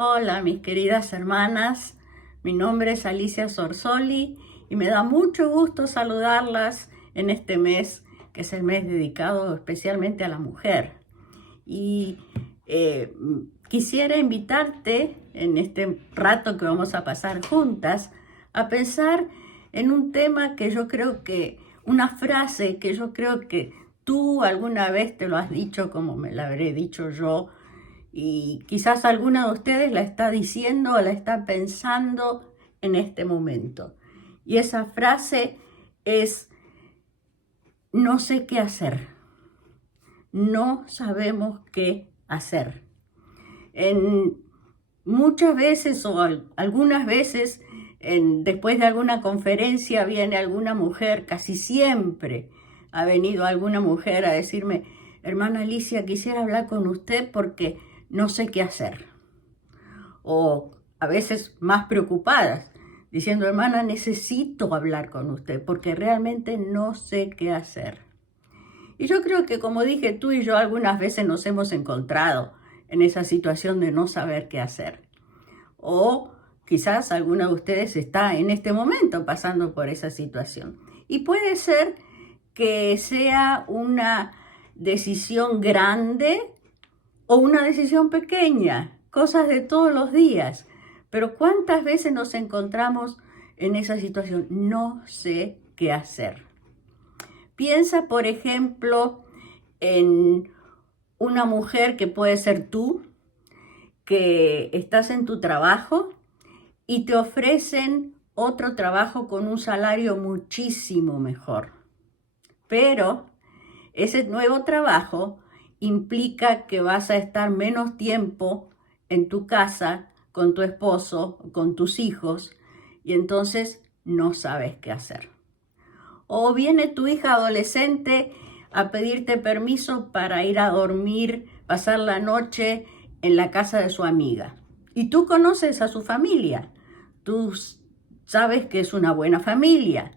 Hola, mis queridas hermanas. Mi nombre es Alicia Sorsoli y me da mucho gusto saludarlas en este mes, que es el mes dedicado especialmente a la mujer. Y eh, quisiera invitarte en este rato que vamos a pasar juntas a pensar en un tema que yo creo que, una frase que yo creo que tú alguna vez te lo has dicho como me la habré dicho yo, y quizás alguna de ustedes la está diciendo o la está pensando en este momento. Y esa frase es: no sé qué hacer. No sabemos qué hacer. En muchas veces o algunas veces, después de alguna conferencia viene alguna mujer, casi siempre ha venido alguna mujer a decirme: hermana Alicia, quisiera hablar con usted porque no sé qué hacer. O a veces más preocupadas, diciendo: hermana, necesito hablar con usted porque realmente no sé qué hacer. Y yo creo que, como dije, tú y yo algunas veces nos hemos encontrado en esa situación de no saber qué hacer. O quizás alguna de ustedes está en este momento pasando por esa situación. Y puede ser que sea una decisión grande o una decisión pequeña, cosas de todos los días. Pero ¿cuántas veces nos encontramos en esa situación? No sé qué hacer. Piensa, por ejemplo, en una mujer que puede ser tú, que estás en tu trabajo y te ofrecen otro trabajo con un salario muchísimo mejor. Pero ese nuevo trabajo implica que vas a estar menos tiempo en tu casa con tu esposo, con tus hijos, y entonces no sabes qué hacer. O viene tu hija adolescente a pedirte permiso para ir a dormir, pasar la noche en la casa de su amiga. Y tú conoces a su familia. Tú sabes que es una buena familia.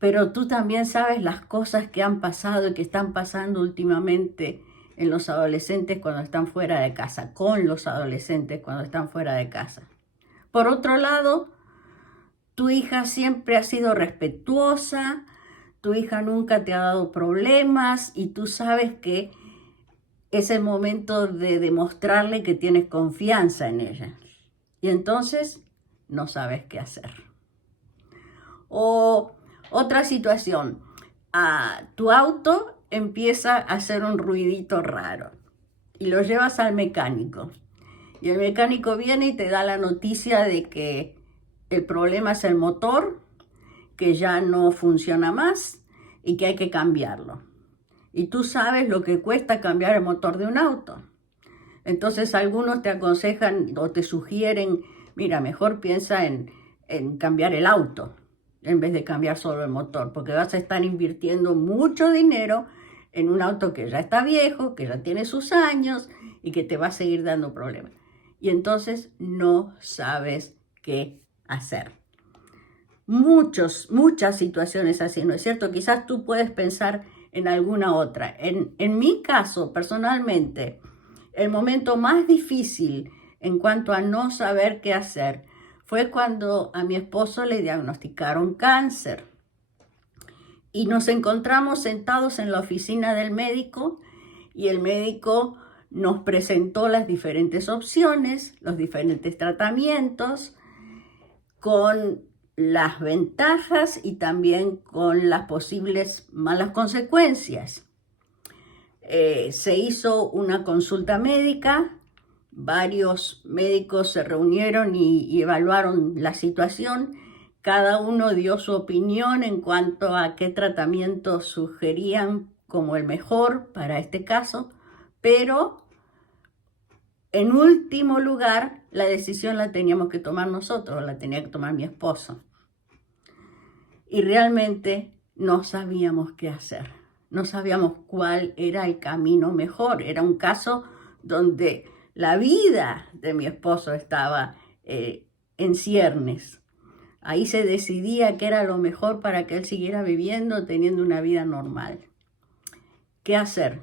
Pero tú también sabes las cosas que han pasado y que están pasando últimamente en los adolescentes cuando están fuera de casa, con los adolescentes cuando están fuera de casa. Por otro lado, tu hija siempre ha sido respetuosa, tu hija nunca te ha dado problemas y tú sabes que es el momento de demostrarle que tienes confianza en ella. Y entonces no sabes qué hacer. O otra situación, tu auto empieza a hacer un ruidito raro y lo llevas al mecánico. Y el mecánico viene y te da la noticia de que el problema es el motor, que ya no funciona más y que hay que cambiarlo. Y tú sabes lo que cuesta cambiar el motor de un auto. Entonces algunos te aconsejan o te sugieren: mira, mejor piensa en cambiar el auto en vez de cambiar solo el motor, porque vas a estar invirtiendo mucho dinero en un auto que ya está viejo, que ya tiene sus años y que te va a seguir dando problemas. Y entonces no sabes qué hacer. Muchas situaciones así, ¿no es cierto? Quizás tú puedes pensar en alguna otra. En mi caso, personalmente, el momento más difícil en cuanto a no saber qué hacer fue cuando a mi esposo le diagnosticaron cáncer. Y nos encontramos sentados en la oficina del médico y el médico nos presentó las diferentes opciones, los diferentes tratamientos, con las ventajas y también con las posibles malas consecuencias. Se hizo una consulta médica, varios médicos se reunieron y evaluaron la situación, cada uno dio su opinión en cuanto a qué tratamiento sugerían como el mejor para este caso, pero en último lugar la decisión la teníamos que tomar nosotros, la tenía que tomar mi esposo. Y realmente no sabíamos qué hacer, no sabíamos cuál era el camino mejor. Era un caso donde la vida de mi esposo estaba en ciernes. Ahí se decidía qué era lo mejor para que él siguiera viviendo, teniendo una vida normal. ¿Qué hacer?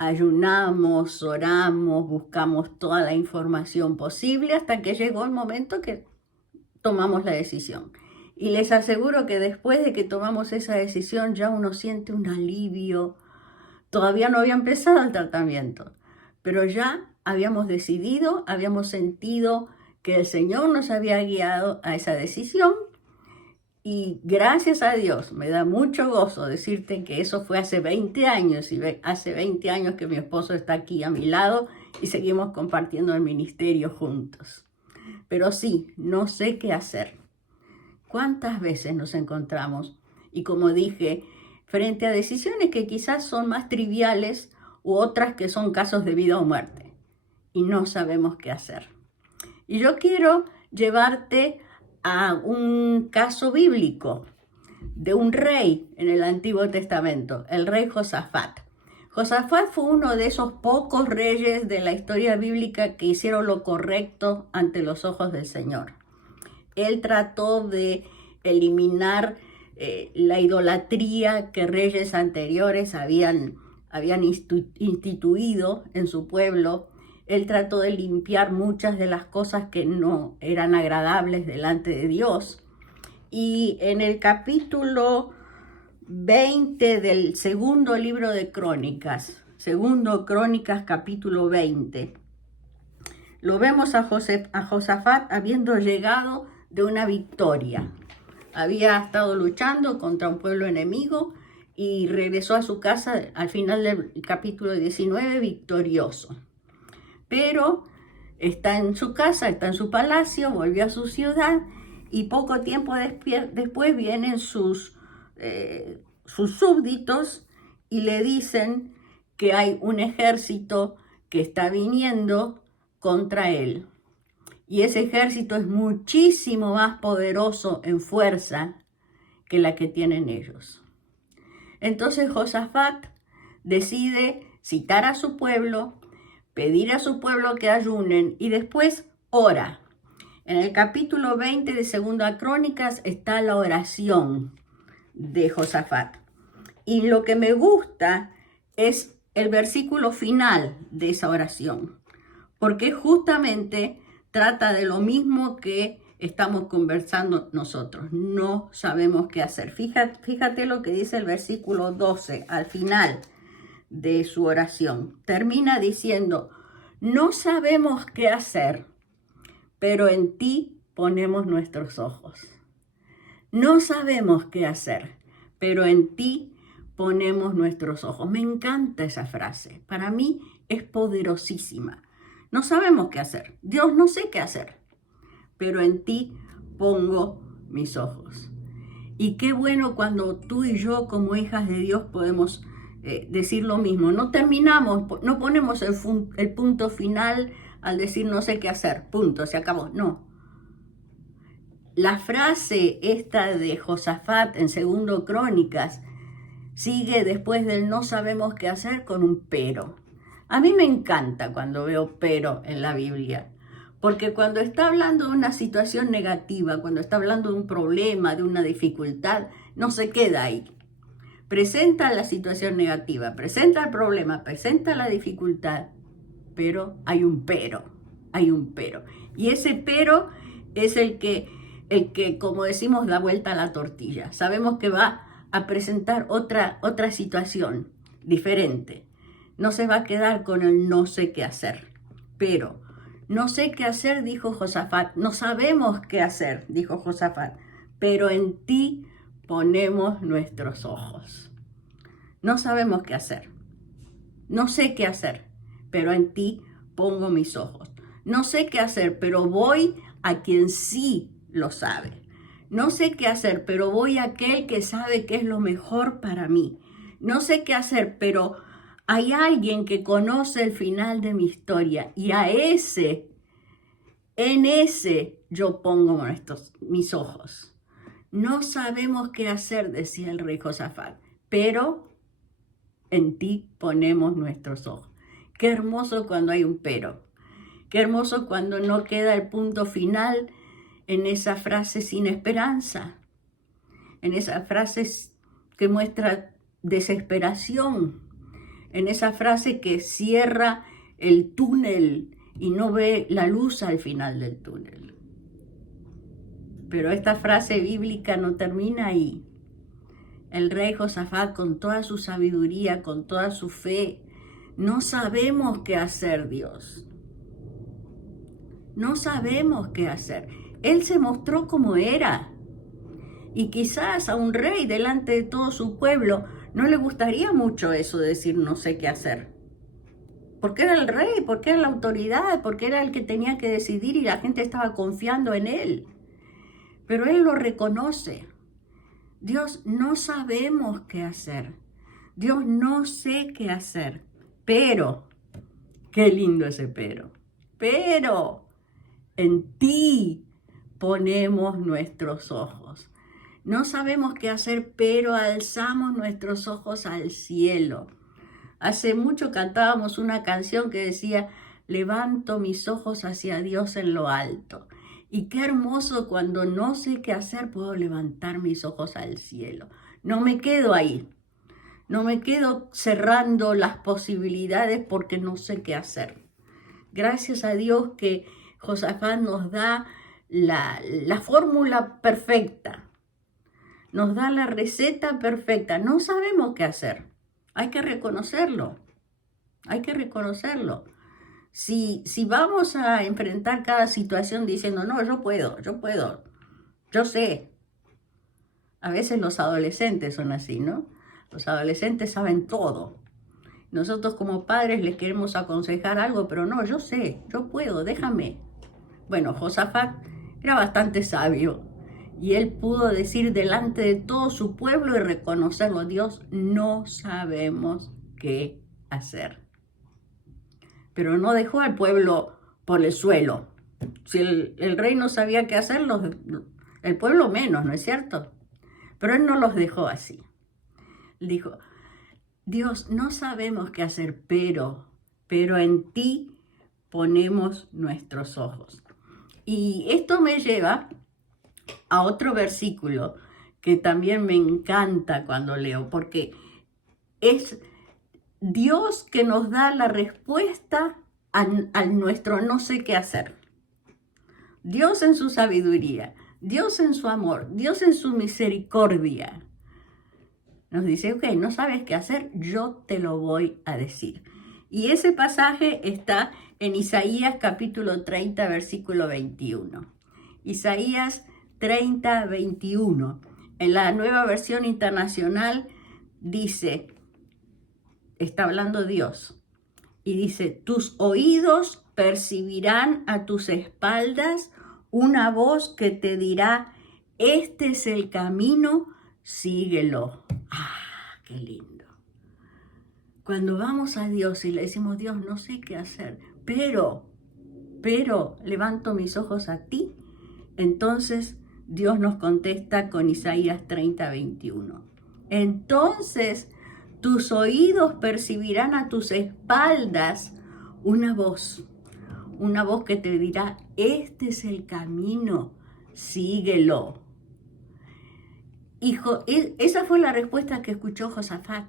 ayunamos, oramos, buscamos toda la información posible hasta que llegó el momento que tomamos la decisión. Y les aseguro que después de que tomamos esa decisión ya uno siente un alivio. Todavía no había empezado el tratamiento, pero ya habíamos decidido, habíamos sentido que el Señor nos había guiado a esa decisión. Y gracias a Dios, me da mucho gozo decirte que eso fue hace 20 años, y hace 20 años que mi esposo está aquí a mi lado y seguimos compartiendo el ministerio juntos. Pero sí, no sé qué hacer. ¿Cuántas veces nos encontramos? Y como dije, frente a decisiones que quizás son más triviales u otras que son casos de vida o muerte. Y no sabemos qué hacer. Y yo quiero llevarte a un caso bíblico de un rey en el Antiguo Testamento, el rey Josafat. Josafat fue uno de esos pocos reyes de la historia bíblica que hicieron lo correcto ante los ojos del Señor. Él trató de eliminar la idolatría que reyes anteriores habían instituido en su pueblo. Él trató de limpiar muchas de las cosas que no eran agradables delante de Dios. Y en el capítulo 20 del segundo libro de Crónicas, segundo Crónicas capítulo 20, lo vemos a Josafat habiendo llegado de una victoria. Había estado luchando contra un pueblo enemigo y regresó a su casa al final del capítulo 19 victorioso. Pero está en su casa, está en su palacio, volvió a su ciudad y poco tiempo después vienen sus súbditos y le dicen que hay un ejército que está viniendo contra él. Y ese ejército es muchísimo más poderoso en fuerza que la que tienen ellos. Entonces Josafat decide citar a su pueblo, pedir a su pueblo que ayunen y después ora. En el capítulo 20 de Segunda Crónicas está la oración de Josafat. Y lo que me gusta es el versículo final de esa oración, porque justamente trata de lo mismo que estamos conversando nosotros. No sabemos qué hacer. Fíjate lo que dice el versículo 12 al final de su oración. Termina diciendo: no sabemos qué hacer, pero en ti ponemos nuestros ojos. No sabemos qué hacer, pero en ti ponemos nuestros ojos. Me encanta esa frase. Para mí es poderosísima. No sabemos qué hacer. Dios, no sé qué hacer, pero en ti pongo mis ojos. Y qué bueno cuando tú y yo como hijas de Dios podemos decir lo mismo. No terminamos, no ponemos el punto final al decir no sé qué hacer. Punto, se acabó. No. La frase esta de Josafat en Segundo Crónicas sigue después del no sabemos qué hacer con un pero. A mí me encanta cuando veo pero en la Biblia, porque cuando está hablando de una situación negativa, cuando está hablando de un problema, de una dificultad, no se queda ahí. Presenta la situación negativa, presenta el problema, presenta la dificultad, pero hay un pero, hay un pero. Y ese pero es el que, como decimos, da vuelta a la tortilla. Sabemos que va a presentar otra situación diferente. No se va a quedar con el no sé qué hacer. Pero no sé qué hacer, dijo Josafat. No sabemos qué hacer, dijo Josafat. Pero en ti ponemos nuestros ojos. No sabemos qué hacer. No sé qué hacer, pero en ti pongo mis ojos. No sé qué hacer, pero voy a quien sí lo sabe. No sé qué hacer, pero voy a aquel que sabe qué es lo mejor para mí. No sé qué hacer, pero hay alguien que conoce el final de mi historia y en ese yo pongo mis ojos. No sabemos qué hacer, decía el rey Josafat, pero en ti ponemos nuestros ojos. Qué hermoso cuando hay un pero. Qué hermoso cuando no queda el punto final en esa frase sin esperanza, en esa frase que muestra desesperación, en esa frase que cierra el túnel y no ve la luz al final del túnel. Pero esta frase bíblica no termina ahí. El rey Josafat, con toda su sabiduría, con toda su fe, no sabemos qué hacer, Dios. No sabemos qué hacer. Él se mostró como era. Y quizás a un rey delante de todo su pueblo no le gustaría mucho eso de decir no sé qué hacer. Porque era el rey, porque era la autoridad, porque era el que tenía que decidir y la gente estaba confiando en él. Pero él lo reconoce. Dios, no sabemos qué hacer. Dios, no sé qué hacer. Pero, qué lindo ese pero en ti ponemos nuestros ojos. No sabemos qué hacer, pero alzamos nuestros ojos al cielo. Hace mucho cantábamos una canción que decía, levanto mis ojos hacia Dios en lo alto. Y qué hermoso cuando no sé qué hacer, puedo levantar mis ojos al cielo. No me quedo ahí. No me quedo cerrando las posibilidades porque no sé qué hacer. Gracias a Dios que Josafat nos da la fórmula perfecta. Nos da la receta perfecta. No sabemos qué hacer. Hay que reconocerlo. Hay que reconocerlo. Si vamos a enfrentar cada situación diciendo, no, yo puedo, yo sé. A veces los adolescentes son así, ¿no? Los adolescentes saben todo. Nosotros como padres les queremos aconsejar algo, pero no, yo sé, yo puedo, déjame. Bueno, Josafat era bastante sabio y él pudo decir delante de todo su pueblo y reconocerlo, Dios, no sabemos qué hacer. Pero no dejó al pueblo por el suelo. Si el rey no sabía qué hacer, el pueblo menos, ¿no es cierto? Pero él no los dejó así. Dijo, Dios, no sabemos qué hacer, pero en ti ponemos nuestros ojos. Y esto me lleva a otro versículo que también me encanta cuando leo, porque es Dios que nos da la respuesta a nuestro no sé qué hacer. Dios en su sabiduría, Dios en su amor, Dios en su misericordia. Nos dice, ok, no sabes qué hacer, yo te lo voy a decir. Y ese pasaje está en Isaías capítulo 30, versículo 21. Isaías 30, 21. En la Nueva Versión Internacional dice, está hablando Dios, y dice, tus oídos percibirán a tus espaldas una voz que te dirá, este es el camino, síguelo. ¡Ah, qué lindo! Cuando vamos a Dios y le decimos, Dios, no sé qué hacer, pero levanto mis ojos a ti, entonces Dios nos contesta con Isaías 30, 21. Entonces tus oídos percibirán a tus espaldas una voz que te dirá, este es el camino, síguelo. Hijo, esa fue la respuesta que escuchó Josafat.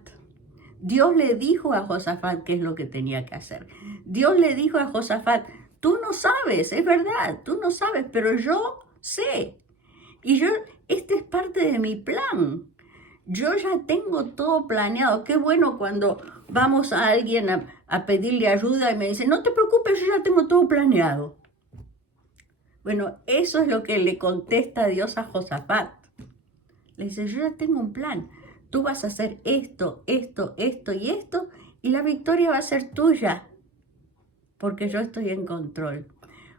Dios le dijo a Josafat qué es lo que tenía que hacer. Dios le dijo a Josafat, tú no sabes, es verdad, tú no sabes, pero yo sé. Y este es parte de mi plan. Yo ya tengo todo planeado. Qué bueno cuando vamos a alguien a pedirle ayuda y me dice, no te preocupes, yo ya tengo todo planeado. Bueno, eso es lo que le contesta Dios a Josafat. Le dice, yo ya tengo un plan. Tú vas a hacer esto, esto, esto y esto, y la victoria va a ser tuya. Porque yo estoy en control.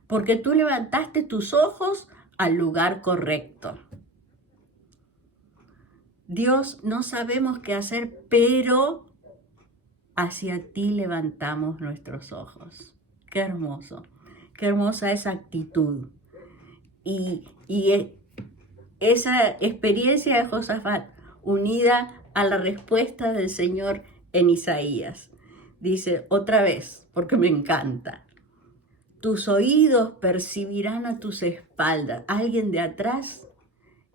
Porque tú levantaste tus ojos al lugar correcto. Dios, no sabemos qué hacer, pero hacia ti levantamos nuestros ojos. Qué hermoso, qué hermosa esa actitud. Y esa experiencia de Josafat unida a la respuesta del Señor en Isaías. Dice otra vez, porque me encanta. Tus oídos percibirán a tus espaldas. Alguien de atrás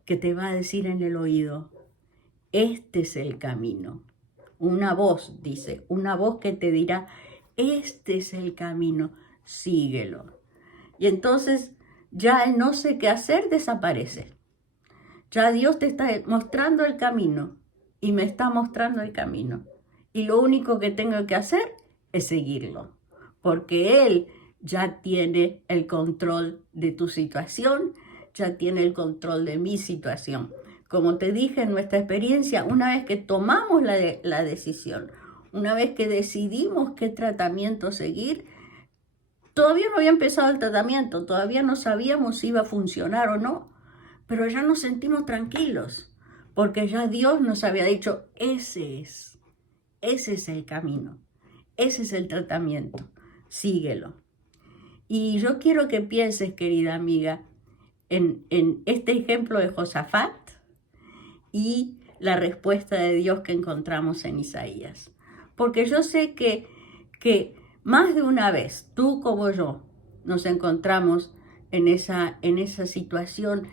que te va a decir en el oído, este es el camino. una voz, dice, una voz que te dirá, este es el camino, síguelo. Y entonces ya el no sé qué hacer desaparece. Ya Dios te está mostrando el camino y me está mostrando el camino. Y lo único que tengo que hacer es seguirlo, porque Él ya tiene el control de tu situación, ya tiene el control de mi situación. Como te dije en nuestra experiencia, una vez que tomamos la decisión, una vez que decidimos qué tratamiento seguir, todavía no había empezado el tratamiento, todavía no sabíamos si iba a funcionar o no, pero ya nos sentimos tranquilos, porque ya Dios nos había dicho, ese es el camino, ese es el tratamiento, síguelo. Y yo quiero que pienses, querida amiga, en este ejemplo de Josafat y la respuesta de Dios que encontramos en Isaías. Porque yo sé que más de una vez, tú como yo, nos encontramos en esa situación,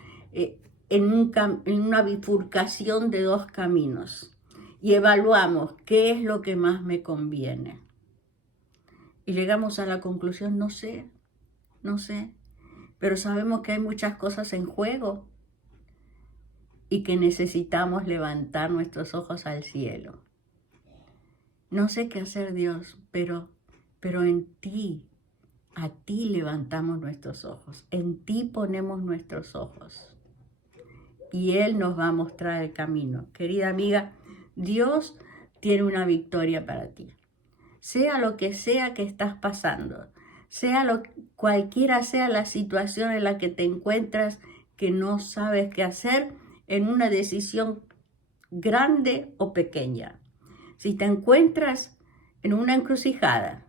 en una bifurcación de dos caminos. Y evaluamos qué es lo que más me conviene. Y llegamos a la conclusión, no sé, pero sabemos que hay muchas cosas en juego y que necesitamos levantar nuestros ojos al cielo. No sé qué hacer, Dios, pero en ti, a ti levantamos nuestros ojos, en ti ponemos nuestros ojos y Él nos va a mostrar el camino. Querida amiga, Dios tiene una victoria para ti. Sea lo que sea que estás pasando, cualquiera sea la situación en la que te encuentras que no sabes qué hacer en una decisión grande o pequeña. Si te encuentras en una encrucijada,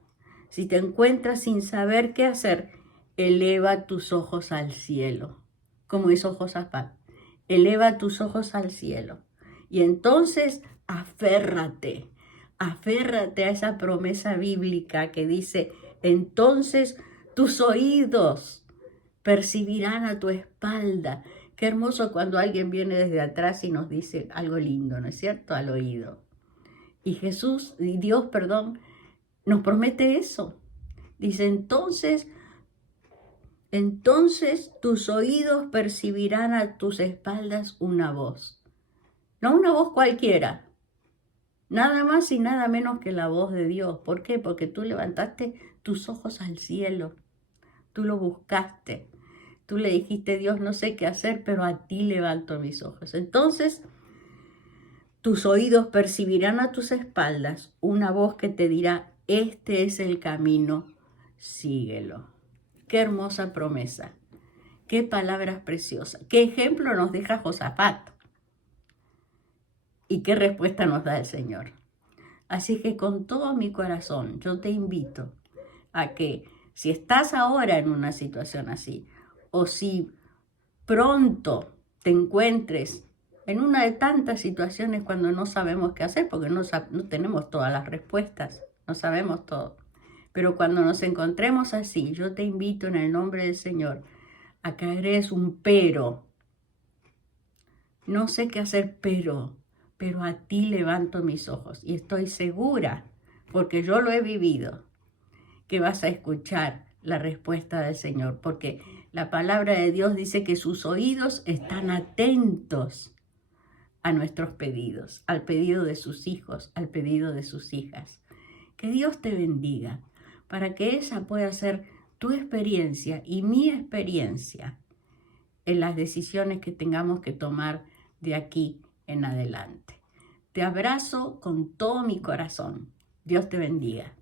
si te encuentras sin saber qué hacer, eleva tus ojos al cielo, como hizo Josafat. Eleva tus ojos al cielo. Y entonces aférrate a esa promesa bíblica que dice, entonces tus oídos percibirán a tu espalda. Qué hermoso cuando alguien viene desde atrás y nos dice algo lindo, ¿no es cierto? Al oído. Y Dios, nos promete eso. Dice, entonces tus oídos percibirán a tus espaldas una voz. No una voz cualquiera, nada más y nada menos que la voz de Dios. ¿Por qué? Porque tú levantaste tus ojos al cielo, tú lo buscaste, tú le dijiste, Dios, no sé qué hacer, pero a ti levanto mis ojos. Entonces, tus oídos percibirán a tus espaldas una voz que te dirá, este es el camino, síguelo. Qué hermosa promesa, qué palabras preciosas, qué ejemplo nos deja Josafat y qué respuesta nos da el Señor. Así que con todo mi corazón yo te invito a que si estás ahora en una situación así o si pronto te encuentres en una de tantas situaciones cuando no sabemos qué hacer, porque no tenemos todas las respuestas, no sabemos todo. Pero cuando nos encontremos así, yo te invito en el nombre del Señor a que agregues un pero. No sé qué hacer, pero a ti levanto mis ojos y estoy segura, porque yo lo he vivido, que vas a escuchar la respuesta del Señor, porque la palabra de Dios dice que sus oídos están atentos a nuestros pedidos, al pedido de sus hijos, al pedido de sus hijas. Que Dios te bendiga, para que esa pueda ser tu experiencia y mi experiencia en las decisiones que tengamos que tomar de aquí en adelante. Te abrazo con todo mi corazón. Dios te bendiga.